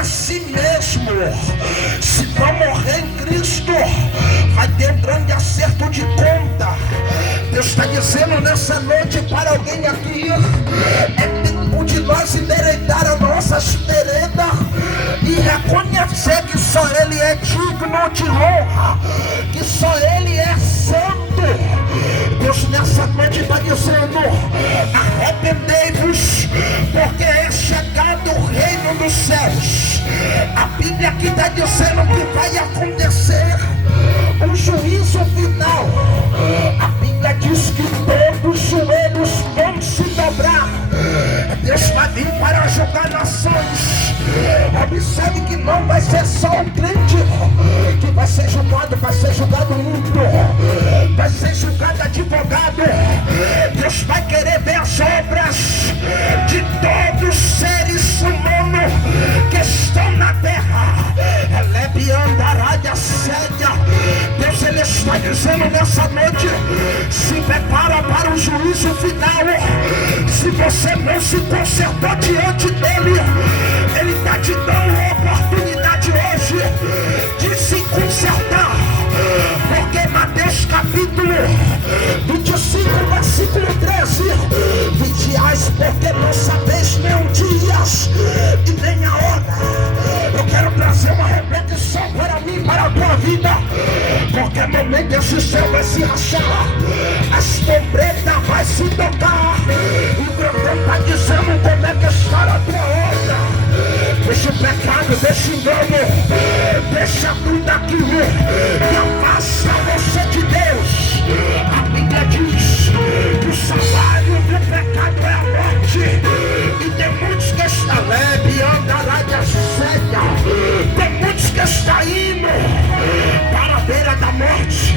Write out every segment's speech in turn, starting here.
a si mesmo. Se não morrer em Cristo, vai ter um grande acerto de conta. Deus está dizendo nessa noite para alguém aqui: é tempo de nós endireitar a nossa vereda e reconhecer que só Ele é digno de honra, que só Ele é santo. Deus nessa noite está dizendo: arrependei-vos, porque é chegado o reino dos céus. A Bíblia aqui está dizendo que vai acontecer um juízo final. A Bíblia diz que todos os joelhos vão se dobrar. Deus vai vir para julgar nações. Observe que não vai ser só um crente que vai ser julgado, vai ser julgado ímpio, vai ser julgado advogado. Deus vai querer ver as obras de todos os seres humanos que estão na terra. Elebe andará sédia. Deus, Ele está dizendo nessa noite: se prepara para o juízo final. Se você não se consertou diante dele, Ele está te dando a oportunidade hoje de se consertar. Porque Mateus capítulo 25, versículo 13: vigiais, porque não sabeis nem o dias e nem a hora. Eu quero trazer uma repetição para mim, para a tua vida, porque no meio desse céu vai se rachar, as trombetas vai se tocar, e o grandão está dizendo como é que está a tua obra. Deixa o pecado, deixa o engano, deixa tudo aquilo que afasta você de Deus. A Bíblia diz que o salário do pecado é a morte, e tem muitos que estão leve, andará de assédia, tem muitos que estão indo para a beira da morte.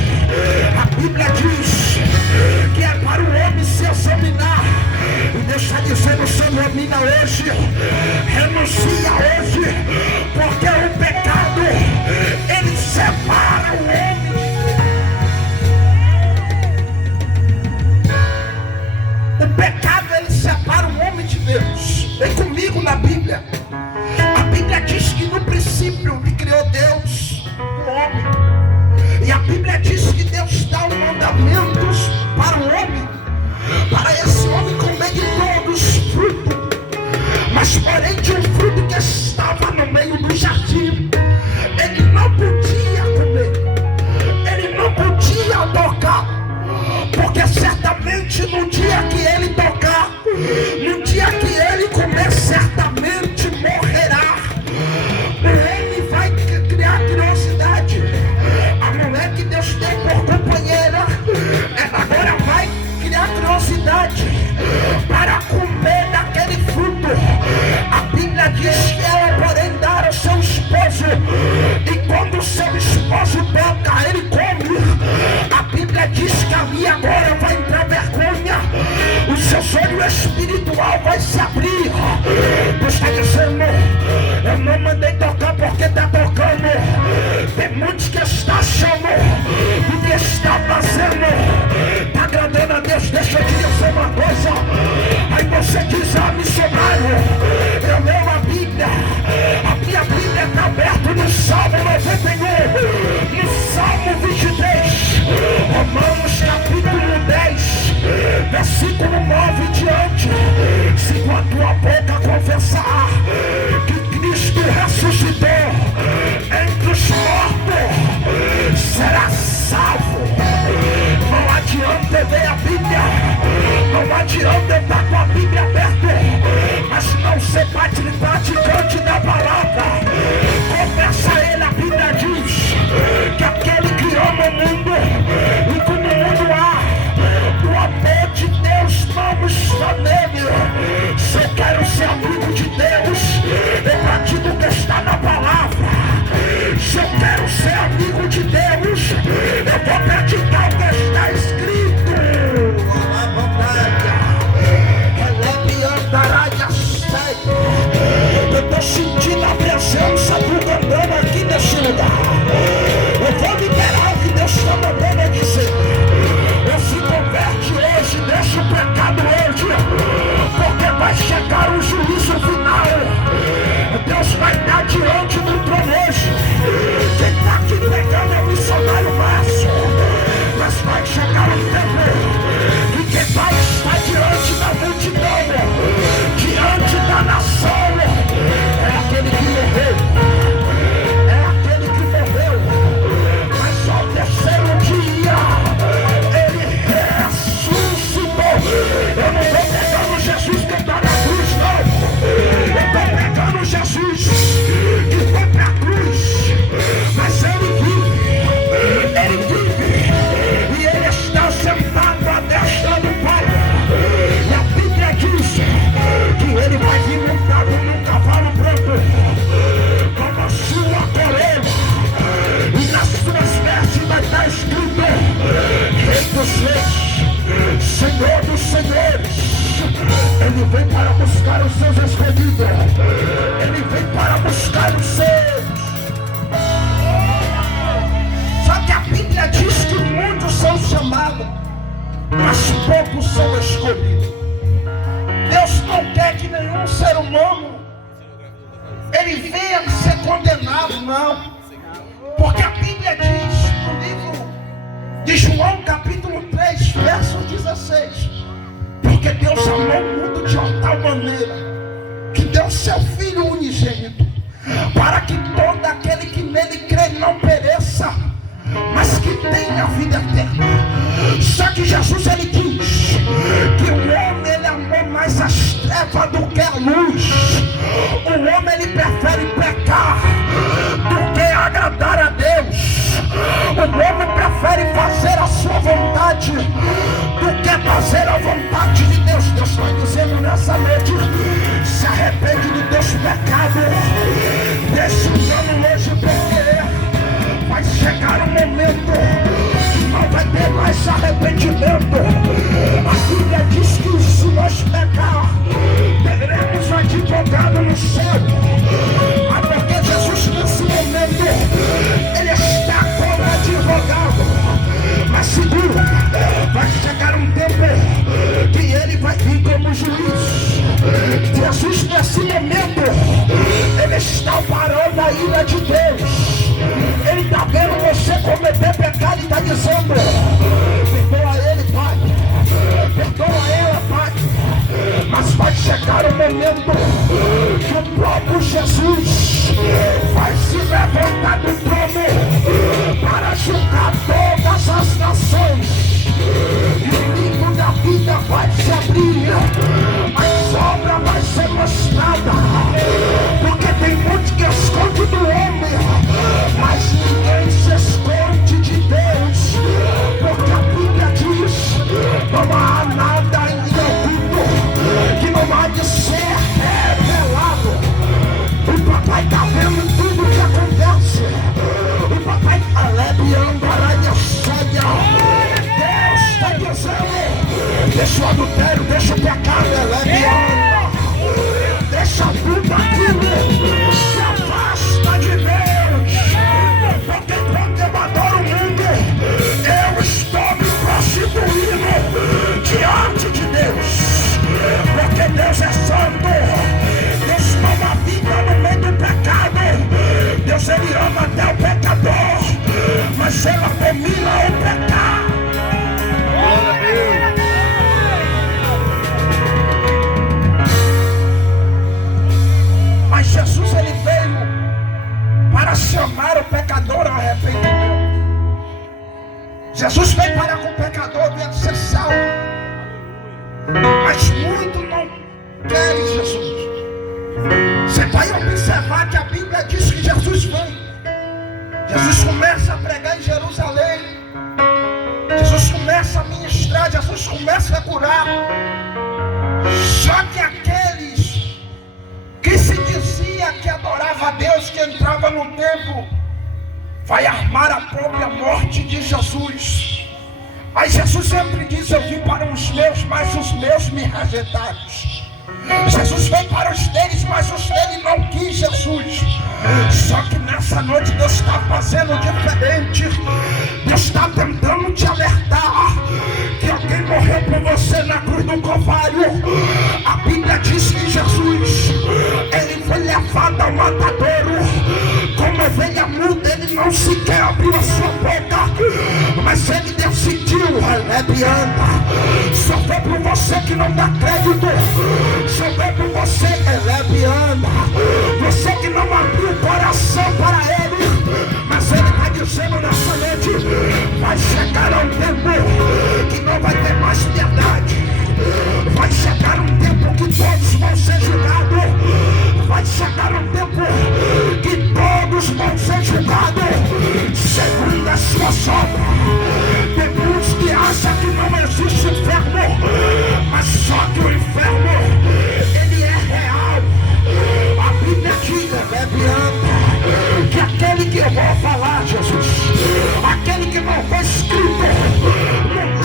A Bíblia diz que é para o homem se examinar, e Deus está dizendo: se examina hoje, renuncia hoje, porque o pecado, ele separa o homem. O pecado, ele separa o homem de Deus. Vem comigo na Bíblia. A Bíblia diz que no princípio que criou Deus o homem, e a Bíblia diz que Deus dá os mandamentos para o homem, para esse homem comer de todos os frutos. Mas porém de um fruto que estava no meio do jardim, ele não podia comer, ele não podia tocar, porque certamente no dia que ele tocar, no dia que ele comer, certamente morrerá. O homem vai criar curiosidade. A mulher que Deus tem por companheira, ela agora vai criar curiosidade para comer daquele fruto. A Bíblia diz que ela, porém, dar ao seu esposo, e quando o seu esposo toca, ele come. A Bíblia diz que ali agora vai entrar vergonha, o seu sonho espiritual vai se abrir. Deus está dizendo: eu não mandei tocar porque está tocando. Tem muitos que estão achando o que está fazendo está agradando a Deus. Deixa eu te dizer uma coisa. Aí você diz: ah, missionário, eu leio a Bíblia, a minha Bíblia está aberta no Salmo 91, no Salmo 23, Romanos capítulo 10, versículo 9 diante. Se com a tua boca confessar que Cristo ressuscitou entre os mortos, será salvo. Não adianta ler a Bíblia, não adianta estar com a Bíblia aberta, mas não ser praticante da palavra. Confessa a ele. A Bíblia diz que aquele que ama o mundo, e como o mundo há, o amor de Deus não está nele. Se eu quero ser amigo de Deus, eu pratico o que está na palavra. Se eu quero ser amigo de Deus, eu vou praticar o que está escrito. Eu estou buscar os seus. Só que a Bíblia diz que muitos são chamados, mas poucos são escolhidos. Deus não quer que nenhum ser humano ele venha ser condenado, não. Porque a Bíblia diz no livro de João, capítulo 3, verso 16: porque Deus amou o mundo de uma tal maneira que deu seu Filho unigênito, para que todo aquele que nele crê não pereça, mas que tenha vida eterna. Só que Jesus ele diz que o homem ele amou mais as trevas do que a luz. O homem ele prefere pecar do que agradar a Deus. O homem prefere fazer a sua vontade do que fazer a vontade de Deus. Deus está dizendo nessa noite: se arrepende dos teus pecados, deixa o plano hoje, porque vai chegar um momento que não vai ter mais arrependimento. A Bíblia diz que se nós pecar, teremos um advogado no céu. Mas porque Jesus nesse momento ele está como advogado, mas segura, vai chegar um tempo que ele vai vir como juiz. Jesus nesse momento ele está parando a ira de Deus. Ele está vendo você cometer pecado e está dizendo: perdoa ele, Pai, perdoa ela, Pai. Mas vai chegar o momento que o próprio Jesus vai se levantar do trono para julgar todas as nações, e o livro da vida vai se abrir, a obra vai ser mostrada. Porque tem muito que esconde do homem, mas ninguém se esconde de Deus. Porque a Bíblia diz: não há nada em oculto que não há de ser revelado. O papai está vendo tudo o que acontece. O papai está leviando a aranha cega. Deus está dizendo: deixa o adultério, deixa o pecado, leviando. Deixa tudo aquilo, se afasta de Deus. Porque quando eu adoro o mundo, eu estou me prostituindo diante de Deus. Porque Deus é santo. Deus toma a vida no meio do pecado. Deus ele ama até o pecador, mas ele abomina o pecado. Mas Jesus ele veio para chamar o pecador ao arrependimento. Jesus veio para que o pecador venha ser salvo. Mas muitos não querem Jesus. Você vai observar que a Bíblia diz que Jesus vem. Jesus começa a pregar em Jerusalém. Jesus começa a ministrar. Jesus começa a curar. Só que aqueles que se dizia que adorava a Deus, que entrava no templo, vai armar a própria morte de Jesus. Aí Jesus sempre diz: eu vim para os meus, mas os meus me rejeitaram. Jesus veio para os deles, mas os deles não quis Jesus. Só que nessa noite Deus está fazendo diferente. Deus está tentando te alertar que alguém morreu por você na cruz do Calvário. A Bíblia diz que Jesus ele foi levado ao matadouro. Como ovelha muda, ele não sequer abriu a sua boca, mas ele decidiu anda. Só foi por você que não dá crédito. Só foi por você, anda. Você que não abriu o coração para ele. Mas ele está dizendo nessa noite: vai chegar um tempo que não vai ter mais piedade. Vai chegar um tempo que todos vão ser julgados. Vai chegar um tempo que todos vão ser julgados segundo a sua obra. Tem muitos que acham que não existe inferno, mas só que o inferno ele é real. A Bíblia diz, que aquele que eu vou falar, Jesus, aquele que não foi escrito no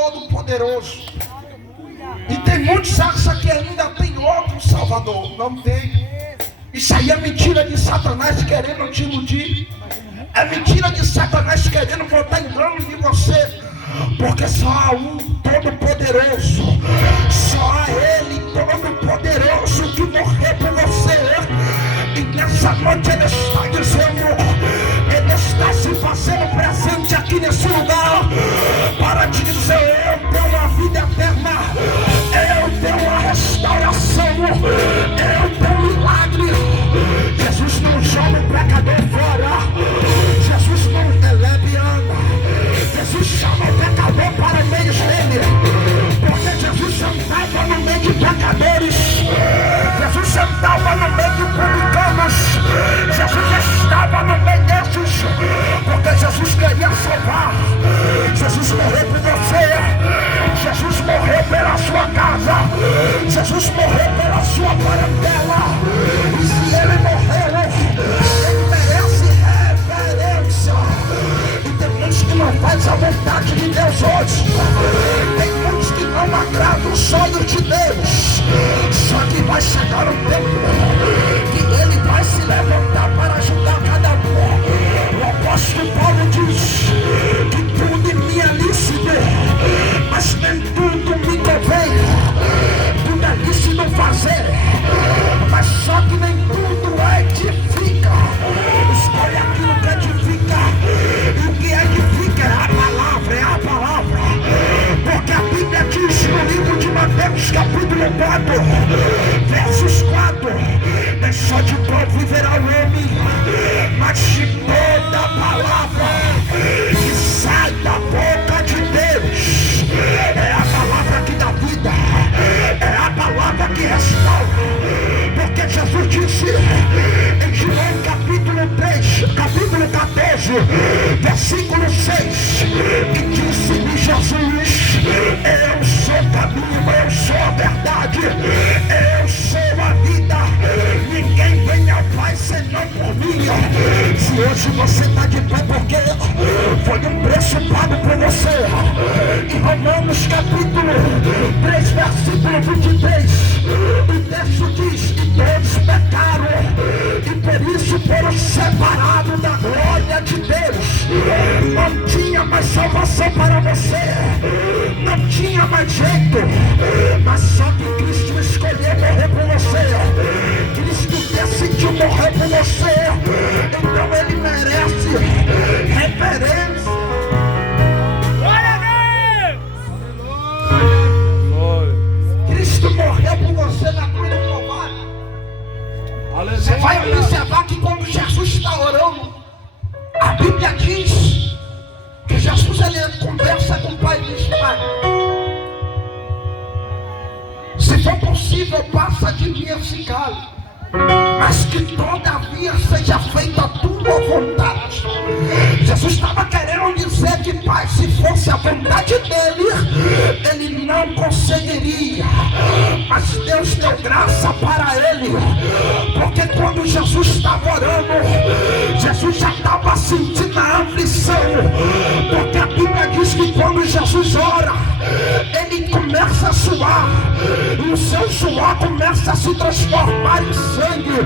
Todo-Poderoso. E tem muitos que acham que ainda tem outro Salvador. Não tem. Isso aí é mentira de Satanás querendo te iludir. É mentira de Satanás querendo botar engano em você. Porque só há um Todo-Poderoso. Só há Ele Todo-Poderoso que morreu por você. E nessa noite Ele está dizendo, Ele está se fazendo presente aqui nesse lugar para te dizer: eu tenho uma vida eterna, eu tenho uma restauração, eu tenho um milagre. Jesus não joga o pecador fora. Jesus não é leviano. Jesus chama o pecador para o meio dele, porque Jesus andava no meio de pecadores. Jesus andava no meio de publicanos. Jesus estava no meio desses, porque Jesus queria salvar. Jesus morreu por você. Jesus morreu pela sua casa. Jesus morreu pela sua parentela. E se Ele morreu, Ele merece reverência. E tem muitos que não fazem a vontade de Deus hoje. Tem muitos que não agradam os sonhos de Deus. Só que vai chegar um tempo que Ele vai se levantar para ajudar cada um. O apóstolo Paulo diz que tudo em mim é lícito, mas nem tudo me convém. Tudo é lícito fazer, mas só que nem tudo edifica. Escolhe aquilo que edifica. E o que edifica é a palavra, é a palavra. Porque a Bíblia diz no livro de Mateus, capítulo 4, versos 4: nem só de pão viverá o homem, mas de toda a palavra que sai da boca de Deus. É a palavra que dá vida, é a palavra que restaura. Porque Jesus disse em João capítulo 3, capítulo 14, versículo 6, e disse-lhe Jesus: eu sou o caminho, eu sou a verdade, eu sou a vida. Ninguém vem ao Pai senão por mim. Se hoje você está de pé, porque foi um preço pago por você. Em Romanos capítulo 3, versículo 23, o texto diz: e todos pecaram, e por isso foram separados da glória de Deus. Não tinha mais salvação para você, não tinha mais jeito, mas só que Cristo escolheu morrer por você. Cristo decidiu morrer por você, então Ele merece reverência. Glória a Deus! Cristo morreu por você na cruz do Calvário. Você vai observar que quando Jesus está orando, a Bíblia diz que Jesus ele conversa com o Pai e diz: Pai, se for possível, passa de mim esse cálice, mas que todavia seja feita a tua vontade. Jesus estava querendo dizer que, Pai, se fosse a vontade dele, ele não conseguiria. Mas Deus deu graça para ele, porque quando Jesus estava orando, Jesus já estava sentindo a aflição. Porque a Bíblia diz que quando Jesus ora, ele começa a suar, e o seu suor começa a se transformar em sangue,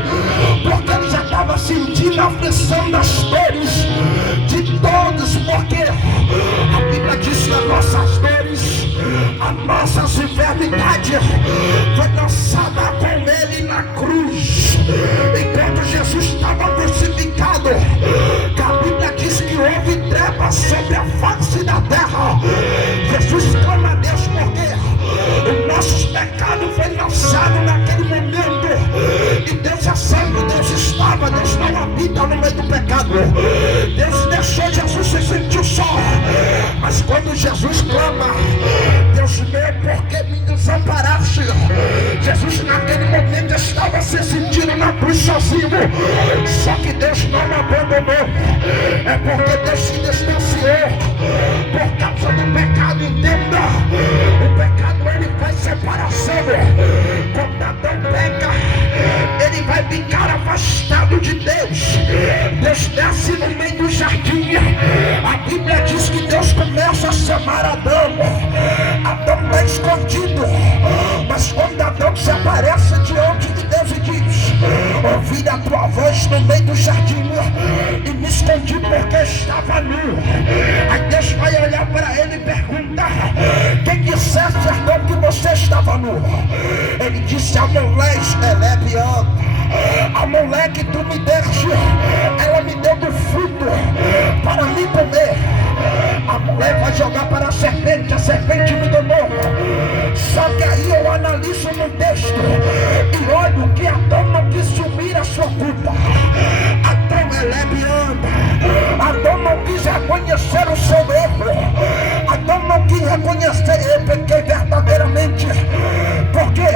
porque ele já estava sentindo a aflição das dores de todos. Porque a Bíblia diz que as nossas dores, as nossas enfermidades foi lançada com ele na cruz. Enquanto Jesus estava crucificado, que a Bíblia diz que houve trevas sobre a face da terra, Jesus clama a Deus porque os nossos pecados foi lançado naquele momento. E Deus é santo, Deus estava, Deus não habita no meio do pecado. Deus deixou Jesus se sentir só, mas quando Jesus clama: Deus meu, por que me desamparaste? Jesus naquele momento estava se sentindo na cruz sozinho. Só que Deus não o abandonou. É porque Deus se distanciou por causa do pecado. Entenda, o pecado ele faz separação. Quando Adão peca, ele vai ficar afastado de Deus. Deus desce no meio do jardim. A Bíblia diz que Deus começa a chamar Adão. perdido. Mas quando Adão se aparece diante de Deus e diz: ouvi a tua voz no meio do jardim e me escondi porque estava nu. Aí Deus vai olhar para ele e pergunta: quem disseste, Adão, que você estava nu? Ele disse: a mulher elepiando. A mulher que tu me deste, ela me deu do fruto para me comer. A mulher vai jogar para a serpente me domou. Só que aí eu analiso no texto e olho que Adão não quis assumir a sua culpa. Adão é leviano. Adão não quis reconhecer o seu erro. Adão não quis reconhecer: eu pequei verdadeiramente. Porque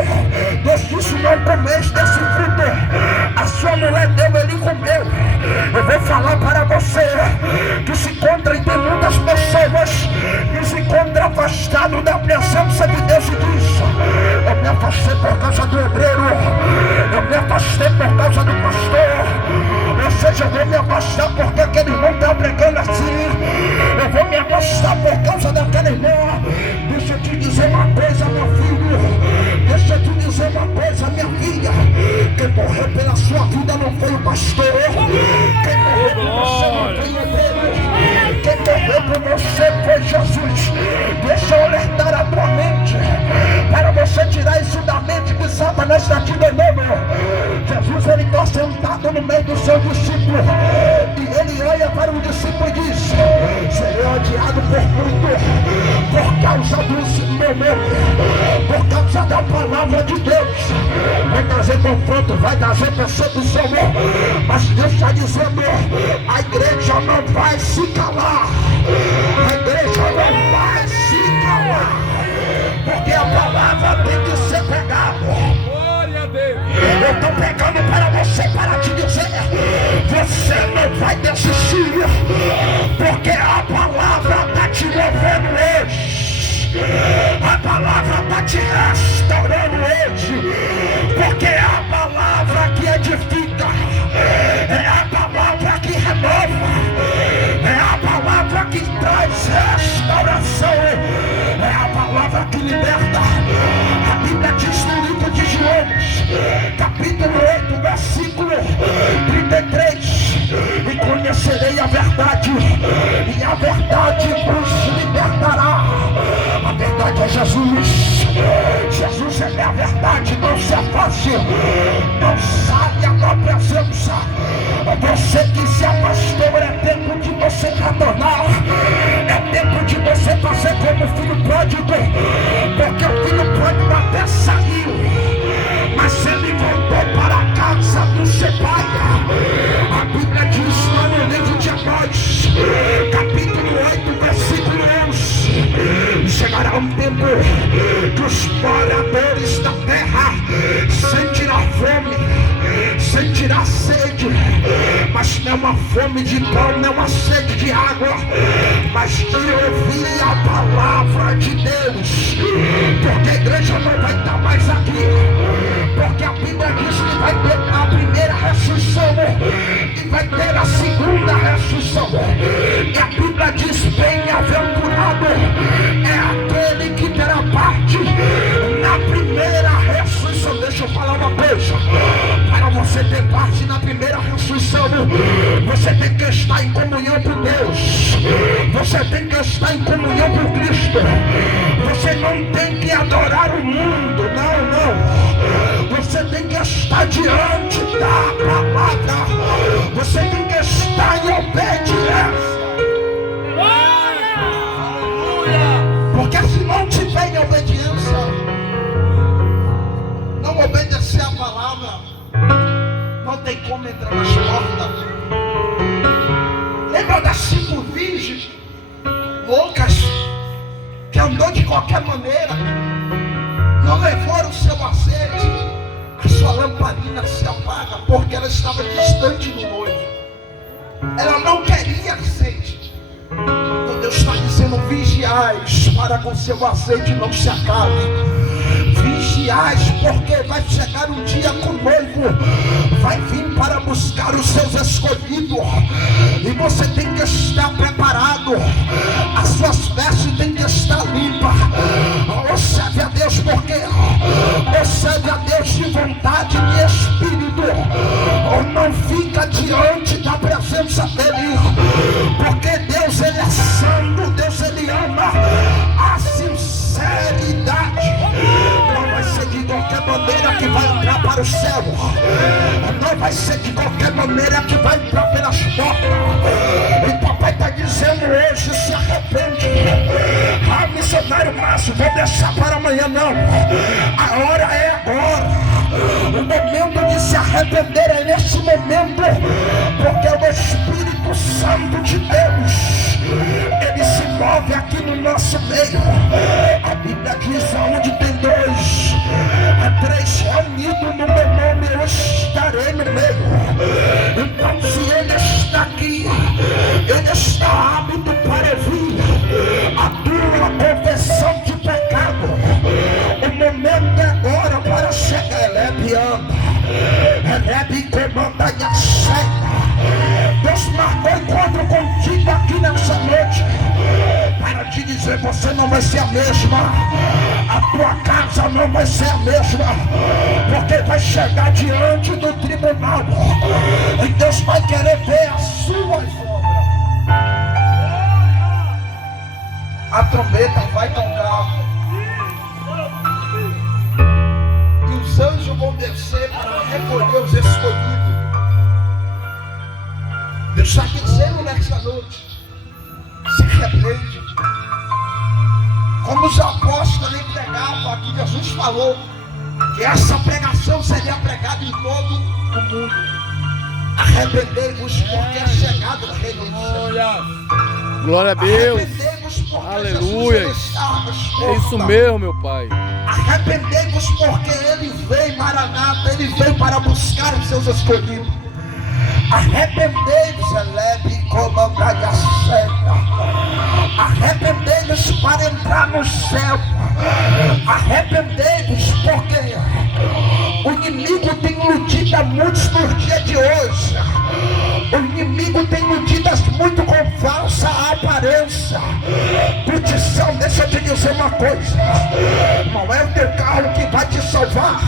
Deus disse: não comeis desse fruto. A sua mulher deu, ele comeu. Eu vou falar para você que se encontra entre muitas pessoas que se encontra afastado da presença de Deus e diz: eu me afastei por causa do obreiro, eu me afastei por causa do pastor, ou seja, eu vou me afastar porque aquele irmão está pregando assim, eu vou me afastar por causa daquela irmã. Deixa eu te dizer uma coisa, meu filho, deixa eu te dizer uma coisa, minha filha: quem morreu pela sua vida não foi o pastor, quem morreu por você não foi o obreiro, quem morreu por você foi Jesus. Deixa eu alertar a tua mente para você tirar isso da mente que Satanás está te dando. Jesus, ele está sentado no meio do seu discípulo e ele olha para o discípulo e diz: serei odiado por muito por causa do meu nome, por causa da palavra de Deus. Vai trazer confronto, vai trazer perseguição, mas deixa dizendo: a igreja não vai se calar, a igreja não vai se calar, porque a palavra tem que ser pregada. Glória a Deus. Eu estou pregando para você, para te dizer: você não vai desistir, porque a palavra está te movendo hoje, a palavra está te restaurando hoje, porque é a palavra que edifica, é a palavra que renova, é a palavra que traz restauração, é a palavra que liberta. A Bíblia diz no livro de João, capítulo 8, versículo 33: e conhecerei a verdade, e a verdade vos libertará. A verdade é Jesus. Jesus é a verdade. Não se afaste, não saia da presença. Você que se afastou, é tempo de você retornar, é tempo de você fazer como o filho pródigo, porque o filho pródigo até saiu, mas ele voltou para a casa do seu pai. A Bíblia diz lá no livro de Amós, capítulo 8, versículo 11: chegará um tempo que os moradores da terra sentirão fome, sentirá sede, mas não é uma fome de pão, não é uma sede de água, mas de ouvir a palavra de Deus, porque a igreja não vai estar mais aqui, porque a Bíblia diz que vai ter a primeira ressurreição e vai ter a segunda ressurreição, e a Bíblia diz: bem-aventurado é aquele que terá parte na primeira ressurreição. Deixa eu falar uma coisa: para você ter parte na primeira ressurreição, você tem que estar em comunhão com Deus, você tem que estar em comunhão com Cristo, você não tem que adorar o mundo, não, você tem que estar diante da palavra, você tem que estar em obediência. Porque se não tiver em obediência, não obedecer a palavra, não tem como entrar nas portas. Lembra das 5 virgens loucas que andou de qualquer maneira, não levaram o seu azeite, a sua lamparina se apaga porque ela estava distante do noivo, ela não queria azeite. Então Deus está dizendo: vigiais para que o seu azeite não se acabe, vigiai ansiais, porque vai chegar um dia que o noivo vai vir para buscar os seus escolhidos, e você tem que estar preparado, as suas vestes têm que estar limpas. Ou serve a Deus, porque ou serve a Deus de vontade e de espírito, ou não fica diante da presença dele, porque Deus ele é santo, Deus ele ama a sinceridade. Não vai ser de qualquer maneira que vai entrar para o céu, não vai ser de qualquer maneira que vai entrar pelas portas. E papai está dizendo hoje: se arrepende. Ah, missionário Márcio, vou deixar para amanhã. Não, a hora é agora. O momento de se arrepender é nesse momento, porque o Espírito Santo de Deus, ele se move aqui no nosso meio. A Bíblia diz: onde tem dois, três reunidos no meu nome, eu estarei no meio. Então, se ele está aqui, ele está apto para ouvir a tua confissão de pecado. O momento é agora para chegar. Elebe anda, Elebe comanda e aceita. Deus marcou encontro contigo aqui nessa noite para te dizer: você não vai ser a mesma, a tua casa não vai ser a mesma, porque vai chegar diante do tribunal e Deus vai querer ver as suas obras. A trombeta vai tocar, os anjos vão descer para recolher os escolhidos. Deus está dizendo nessa noite: se arrepende. Como os apóstolos lhe pregavam aqui, Jesus falou que essa pregação seria pregada em todo o mundo. Arrependei-vos, porque é chegado o reino dos céus. Glória a Deus. Arrependei-vos, porque Aleluia. Jesus está às É portas. isso mesmo, meu Pai. Arrependei-vos, porque ele veio, Maranata, ele veio para buscar os seus escolhidos. Arrependei-vos, Elebe, comandai a seta. Arrependei-vos para entrar no céu. Arrependei-vos, porque o inimigo tem iludido a muitos nos dias de hoje. O inimigo tem iludido muito com falsa aparência. Curtição, deixa eu te dizer uma coisa: não é o teu carro que vai te salvar.